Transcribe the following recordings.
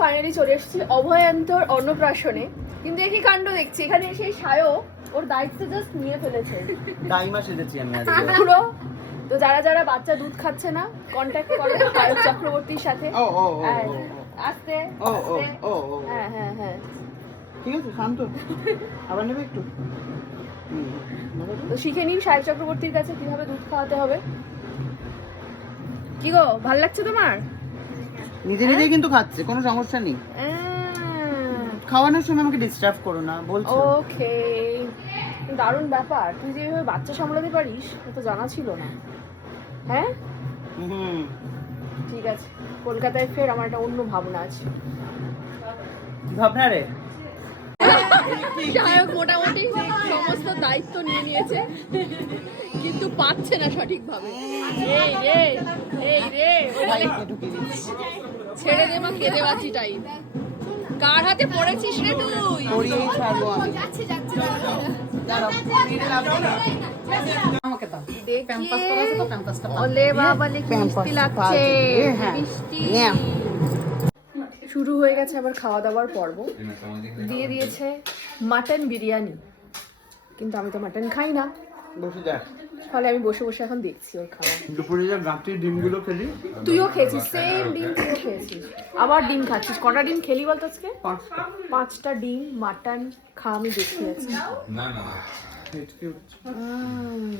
Finally চলে এসেছি অভয়ান্তর অন্নপ্রাশনে। কিন্তু একই কাণ্ড দেখছি? এখানে এসে সায়ও ওর দায়িত্ব জাস্ট নিয়ে ফেলেছে। ডাইমা সেজেছি আমি পুরো। তো যারা যারা বাচ্চা দুধ খাচ্ছে না কন্ট্যাক্ট করো সায়ক চক্রবর্তীর সাথে। ও ও ও ও, ও। আস্তে ও ও ও ও হ্যাঁ হ্যাঁ হ্যাঁ। ঠিক আছে শান্ত। আবার নেবে একটু? তো? তো শিখে নিন সায়ক চক্রবর্তীর কাছে কীভাবে দুধ খাওয়াতে হবে। কি গো ভালো লাগছে তোমার? নিজে নিজেই কিন্তু খাচ্ছে কোনো সমস্যা নেই। খাওয়ানোর সময় আমাকে ডিস্টার্ব করো না বলছো। ওকে দারুণ ব্যাপার। তুই যেভাবে বাচ্চা সামলাতে পারিস তো জানা ছিল না। হ্যাঁ? হুম। ঠিক আছে কলকাতায় ফের আমার একটা অন্য ভাবনা আছে। ভাবনা রে। মোটামুটি সমস্ত দায়িত্ব নিয়ে নিয়েছে কিন্তু পাচ্ছে না সঠিকভাবে। এই রে এই রে ওখানে ঢুকিয়ে দিচ্ছি ছেড়ে দে মা কেঁদে বাঁচি টাইম কার হাতে পড়েছিস রে তুই? ছাড়বো আমি। ওলে বাবা লে মিষ্টি লাগছে। হ্যাঁ। মিষ্টি। শুরু হয়ে গেছে আবার খাওয়া দাওয়ার পর্ব। দিয়ে দিয়েছে মাটন বিরিয়ানি। কিন্তু আমি তো মাটন খাই না। বসে যা। ফলে আমি বসে বসে এখন দেখছি ওর খাওয়া। দুপুরে যা গাঁটির ডিমগুলো খেলি। তুইও খেয়েছিস সেম ডিম তুইও খেয়েছিস। আবার ডিম খাচ্ছিস। কটা ডিম খেলি বলতো আজকে? পাঁচটা। পাঁচটা ডিম মাটন খা আমি হেঁচকে উঠছে। উম।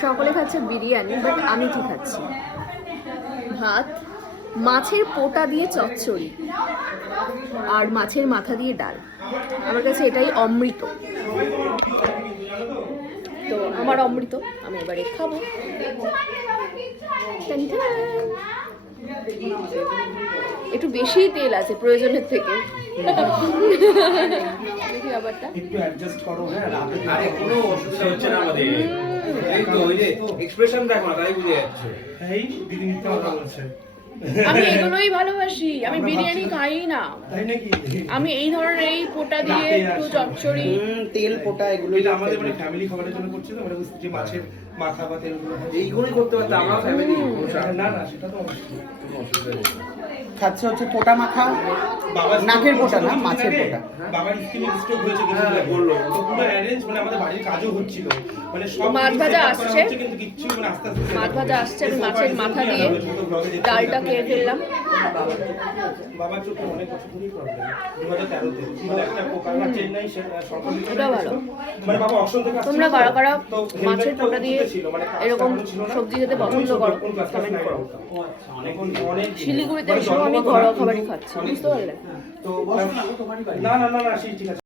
সকলে খাচ্ছে বিরিয়ানি বাট আমি কি খাচ্ছি? ভাত মাছের পোটা দিয়ে চচ্চড়ি আর মাছের মাথা দিয়ে ডাল। আমার কাছে এটাই অমৃত। তো আমার অমৃত আমি এবারে খাব। একটু বেশি তেল আছে প্রয়োজনের থেকে। ব্যাপারটা। একটু অ্যাডজাস্ট করো হ্যাঁ আরে কোনো অসুবিধা হচ্ছে না আমাদের। এই তো ওই যে এক্সপ্রেশন দেখো না তাই বুঝে যাচ্ছে। এই দিদি মিথ্যা কথা বলছে। আমি এগুলোই ভালোবাসি। আমি বিরিয়ানি খাই না। তাই নাকি? আমি এই ধরনের এই পোটা দিয়ে একটু চচ্চড়ি। তেল পোটা এগুলো এটা আমাদের মানে ফ্যামিলি খাবারের জন্য করছে তো মানে যে মাছের মাথা বা তেলগুলো এইগুলোই করতে পারতাম আমরা ফ্যামিলি না না সেটা তো অবশ্যই। অসুবিধা নেই। খাচ্ছে হচ্ছে পোটা মাখা নাকের পোটা না মাছের পোটা। বাবার স্ট্রোক হয়েছে কিছু হ্যাঁ, বলল। তো পুরো অ্যারেঞ্জ মানে আমাদের বাড়ির কাজও হচ্ছিল। মানে সব মাছ ভাজা আসছে। কিন্তু কিচ্ছু মানে আস্তে আস্তে মাছ ভাজা আসছে, আমি মাছের মাথা দিয়ে ডালটা দেখতে খেয়ে ফেললাম। বাবার চোখে অনেক বছর ধরেই প্রবলেম দু হাজার তেরোতে। মানে একটা পোকা না চেন্নাই সরকারি ভালো। মানে বাবা অপশন থেকে তোমরা কারা কারা মাছের পোটা দিয়ে মানে এরকম। সবজি খেতে পছন্দ করো। কমেন্ট করো। অনেক শিলিগুড়িতে মানে এসেও আমি ঘরোয়া খাবারই খাচ্ছি। বুঝতে পারলে? তো না না না সেই ঠিক আছে।